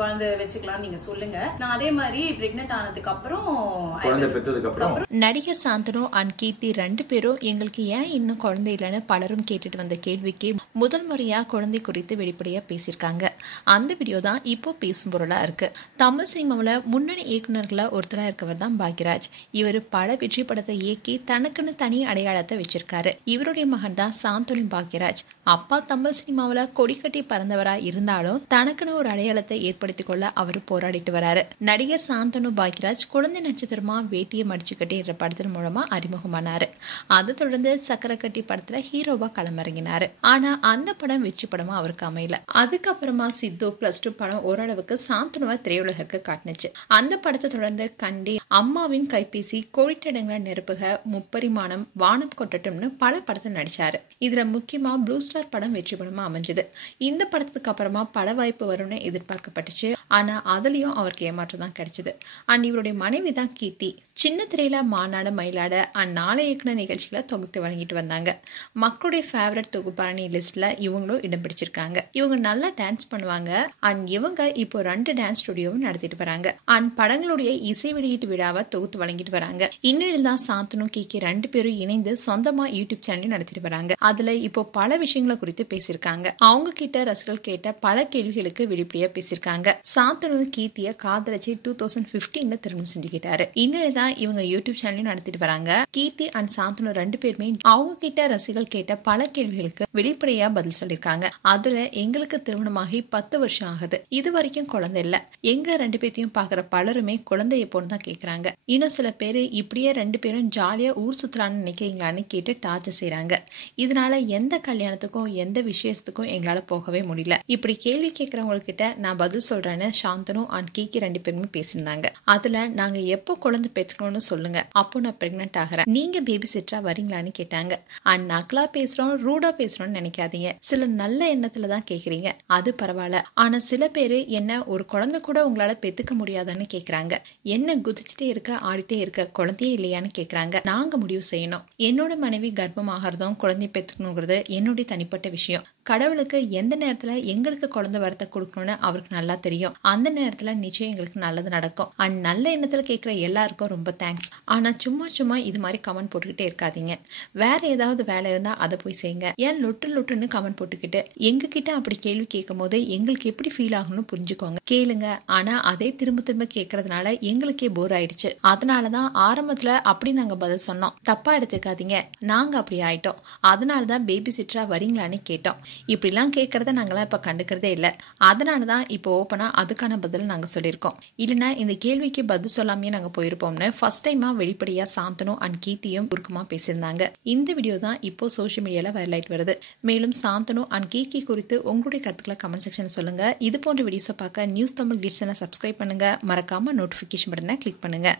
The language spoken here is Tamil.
குழந்தை வச்சுக்கலாம் நீங்க சொல்லுங்க. நான் அதே மாதிரி பிரெக்னென்ட் ஆனதுக்கு அப்புறம் குழந்தை பெற்றதுக்கு அப்புறம் நடிகர் சாந்தனு அண்ட் கீர்த்தி 2 பேரும் எங்களுக்கு ஏன் இன்னும் குழந்தை இல்லைன்னு பலரும் கேட்டுட்டு வந்த கேள்விக்கு முதல் முறையா குழந்தை குறித்து வெளிப்படையா பேசியிருக்காங்க. அந்த வீடியோ தான் இப்போ பேசும் பொருளா இருக்கு. தமிழ் சினிமாவில் முன்னணி இயக்குநர்கள ஒருத்தரா இருக்கவர் தான் பாக்யராஜ். இவர் பல வெற்றி படத்தை இயக்கி தனக்குன்னு தனி அடையாளத்தை வச்சிருக்காரு. இவருடைய மகன் தான் சாந்தனு பாக்யராஜ். அப்பா தமிழ் சினிமாவில் கொடி கட்டி பறந்தவரா இருந்தாலும் தனக்குன்னு ஒரு அடையாளத்தை ஏற்படுத்திக் கொள்ள அவர் போராடிட்டு வராரு. நடிகர் சாந்தனு பாக்யராஜ் குழந்தை நட்சத்திரமா வேட்டியை மடிச்சு கட்டி என்ற படத்தின் மூலமா அறிமுகமானாரு. அதை தொடர்ந்து சக்கரை கட்டி படத்துல ஹீரோவா களமிறங்கினாரு. ஆனா அந்த படம் வெற்றி படமா அவருக்கு அமையல. அதுக்கப்புறமா சித்து +2 படம் ஓரளவுக்கு சாந்தனுவா திரையுலகிற்கு காட்டுனுச்சு. அந்த படத்தை தொடர்ந்து கண்டி, அம்மாவின் கைபேசி, கோழிட்டடங்களை நெருப்புக, முப்பரிமாணம், வானம் கொட்டட்டும்னு பல படத்தை நடிச்சாரு. இதுல முக்கியமா ப்ளூ ஸ்டார் படம் வெற்றி படமா அமைஞ்சது. இந்த படத்துக்கு அப்புறமா பட வாய்ப்பு வரும்னு எதிர்பார்க்கப்பட்டுச்சு. ஆனா அதுலயும் அவருக்கு ஏமாற்றம் தான் கிடைச்சது. அண்ட் இவருடைய மனைவி தான் கீர்த்தி. சின்ன திரையில மாநாடு, மயிலாட அண்ட் நாளை இயக்குனர் நிகழ்ச்சிகளை தொகுத்து வழங்கிட்டு வந்தாங்க. மக்களுடைய ஃபேவரட் தொகுப்பாளி லிஸ்ட்ல இவங்களும் இடம் பிடிச்சிருக்காங்க. இவங்க நல்லா டான்ஸ் பண்ணுவாங்க. அண்ட் இவங்க இப்போ 2 டான்ஸ் ஸ்டுடியோவும் நடத்திட்டு வராங்க. அண்ட் படங்களுடைய இசை வெளியீட்டு விழாவை தொகுத்து வழங்கிட்டு வராங்க. இந்நிலையில் தான் சாந்தனு கீர்த்தி 2 பேரும் இணைந்து சொந்தமா யூடியூப் சேனல் நடத்திட்டு வராங்க. அதுல இப்போ பல விஷயங்களை குறித்து பேசியிருக்காங்க. அவங்க கிட்ட ரசிகர்கள் கேட்ட பல கேள்விகளுக்கு வெளிப்படையா பேசியிருக்காங்க. சாந்தனு கீர்த்திய காதலிச்சு 2015 திருமணம் செஞ்சுக்கிட்டாரு. இந்நிலையில் தான் இவங்க யூடியூப் சேனலையும் நடத்திட்டு வராங்க. கீர்த்தி அண்ட் சாந்தனு 2 பேருமே அவங்க கிட்ட ரசிகர்கள் கேட்ட பல கேள்விகளுக்கு வெளிப்படையா பதில் சொல்லிருக்காங்க. அதுல எங்களுக்கு திருமணமாகி 10 வருஷம் ஆகுது. இது வரைக்கும் குழந்தை இல்ல. எங்க 2 பேத்தையும் பாக்குற பலருமே குழந்தை எப்போன்னு தான் கேக்குறாங்க. இன்னும் சில பேரு இப்படியே 2 பேரும் ஜாலியா ஊர் சுத்தலான்னு நினைக்கிறீங்களான்னு கேட்டு டார்ச்சர் செய்யறாங்க. இதனால எந்த கல்யாணத்துக்கும் எந்த விசேஷத்துக்கும் எங்களால போகவே முடியல. இப்படி கேள்வி கேட்கறவங்க கிட்ட நான் பதில் சொல்றேன்னு சாந்தனு அண்ட் கீர்த்தி 2 பேருமே பேசியிருந்தாங்க. அதுல நாங்க எப்போ குழந்தை பெற்றுக்கணும்னு சொல்லுங்க, அப்போ நான் பிரெக்னென்ட் ஆகிறேன், நீங்க பேபி சிட்டரா வரீங்களான்னு கேட்டாங்க. அண்ட் நக்கலா பேசுறோம், ரூடா பேசுறோம்னு நினைக்காதீங்க. சில நல்ல எண்ணத்துல தான் கேக்குறீங்க, அது பரவாயில்ல. ஆனா சில பேரு என்ன ஒரு குழந்தை கூட உங்களால பெத்துக்க முடியாதான்னு கேக்குறாங்க. என்ன குதிச்சுட்டே இருக்க, ஆடிட்டே இருக்க, குழந்தையே இல்லையான்னு கேக்குறாங்க. நாங்க முடிவு செய்யணும். என்னோட மனைவி கர்ப்பமாகறதும் குழந்தைய பெத்துக்கணுங்கிறது என்னுடைய தனிப்பட்ட விஷயம். கடவுளுக்கு எந்த நேரத்துல எங்களுக்கு குழந்தை வரத்தை கொடுக்கணும்னு அவருக்கு நல்லா தெரியும். அந்த நேரத்துல நிச்சயம் எங்களுக்கு நல்லது நடக்கும். அண்ட் நல்ல எண்ணத்துல கேட்கிற எல்லாருக்கும் ரொம்ப தேங்க்ஸ். ஆனா சும்மா இது மாதிரி கமெண்ட் போட்டுக்கிட்டே இருக்காதீங்க. வேற ஏதாவது வேலை இருந்தா அதை போய் செய்யுங்க. ஏன் லொட்டுன்னு கமெண்ட் போட்டுக்கிட்டு எங்க கிட்ட அப்படி கேள்வி கேட்கும் போது எங்களுக்கு எப்படி ஃபீல் ஆகணும்னு புரிஞ்சுக்கோங்க. கேளுங்க. ஆனா அதே திரும்ப கேட்கறதுனால எங்களுக்கே போர் ஆயிடுச்சு. அதனாலதான் ஆரம்பத்துல அப்படி நாங்க பதில் சொன்னோம். தப்பா எடுத்துக்காதீங்க. நாங்க அப்படி ஆயிட்டோம். அதனாலதான் பேபி சிட்டரா வரீங்களான்னு கேட்டோம். இப்படிலாம் கேட்கறத நாங்களாம் இப்ப கண்டுக்கிறதே இல்ல. அதனாலதான் இப்போ ஓப்பனா அதுக்கான பதில் நாங்க சொல்லியிருக்கோம். இல்லைன்னா இந்த கேள்விக்கு பதில் சொல்லாமே நாங்க போயிருப்போம்னு ஃபர்ஸ்ட் டைமா வெளிப்படையா சாந்தனு அண்ட் கீர்த்தியும் உருக்கமா பேசியிருந்தாங்க. இந்த வீடியோ தான் இப்போ சோஷியல் மீடியால வைரல் ஆயிட்டு வருது. மேலும் சாந்தனு அண்ட் கீர்த்தி குறித்து உங்களுடைய கருத்துக்களை கமெண்ட் செக்ஷன் சொல்லுங்க. இது போன்ற வீடியோஸை பார்க்க நியூஸ் தமிழ் கிட்ஸ் சப்ஸ்கிரைப் பண்ணுங்க. மறக்காம நோட்டிபிகேஷன் பட்டனை கிளிக் பண்ணுங்க.